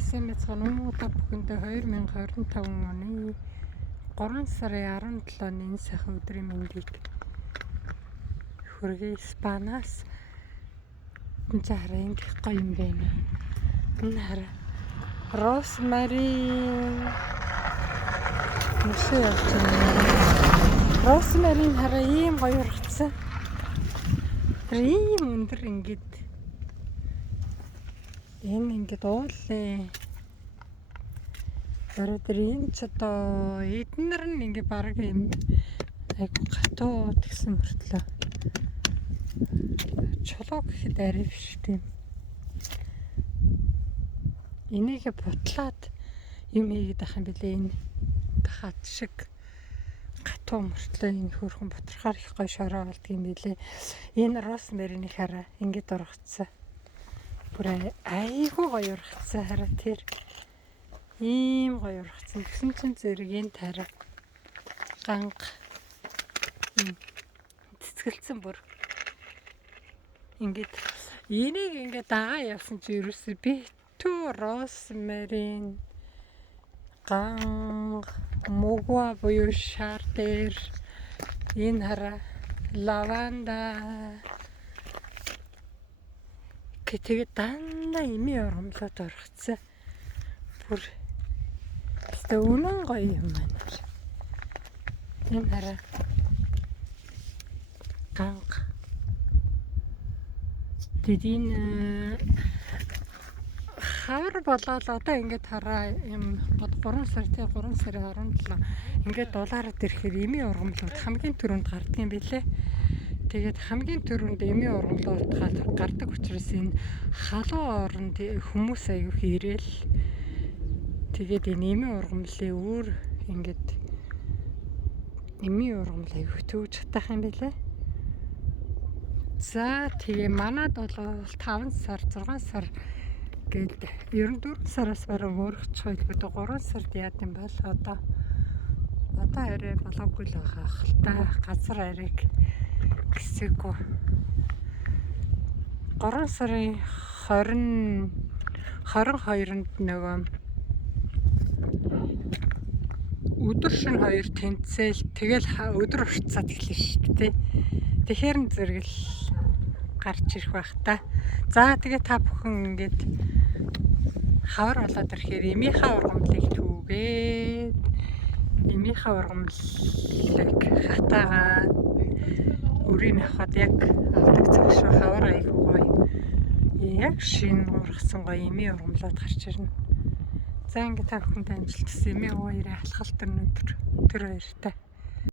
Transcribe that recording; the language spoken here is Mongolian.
сайн мэцхан өмнөд бүхэндээ 2025 оны 3 сарын 17-ны энэ сайхан өдрийн мэндийг хүргэе. Испаниас энэ хараа ингэ гоё юм байна. Энэ хараа Розмарин мөсөө явж байна. Розмарин хараа ийм гоё ургацсан. Ийм өндөр ингэж энэ ингээд уулын өрөөдрийн ч одоо эднэр нь ингээ баг юм айгу гатуу тэгсэн мөртлөө чулуу гэхэд арай биш тийм энийг бутлаад юм хийгээд ах юм бэлээ. Энэ хат шиг гатуу мөртлөө энэ хөрхөн бутрахаар их гоё шороо болдго юм бэлээ. Энэ розмарины хараа ингээд ургацсан. Бүр айгу гоё ургацсан хараа тэр ийм гоё ургацсан. Тэгсэн чинь зэрэг энэ тараа ганга цэцгэлцэн бүр ингээд энийг ингээд дагаа явсан чи ерөөсөө би түү розмарин ганга мөгва буюу шар дээр энэ хараа лаванда тэгээд дандаа ими ургамлаад ургацсан. Бүр тэ үнэн гоё юм байна. Энэ хараа ганга тэдийн хавар болоод одоо ингээд хараа юм 3 сар тий 3 сарын 17 ингээд дулаараад ирэхээр ими ургамлууд хамгийн түрүүнд гардаг юм билээ. Тэгээд хамгийн түрүүнд эми ургамлууд гардаг учраас энэ халуун оронд хүмүүс аягүй хийрэл тэгээд энэ эми ургамлын өөр ингээд эми ургамл аягүй төвж хатах юм байлээ. За тэгээ манад бол 5 сар 6 сар гээд 94 сараас бараг өөрчлөж байлгүй 3 сард яад юм бол одоо арай болоогүй л байгаа хальтаа газар арайг гэсээгүү 3 сарын 22-нд нөгөө өдөр шөнө 2 тэнцэл тэгэл өдөр уртцаад эхлэв шүү дээ. Тэгэхээр н зэрэгэл гарч ирэх байх та. За тэгээ та бүхэн ингээд хавар болоод ирэхээр эмийнхаа ургамлыг түүгээд эмийнхаа ургамлыг хатаагаад өрийг авахад яг авдаг цаг шүү хавар айгүй гоё. Яг шинэ ургасан гоё эми ургамлууд гарч ирнэ. За ингээд та бүхэнд амжилт хүсье. Эми хоёрын алхалт өнөдөр тэр баяртай.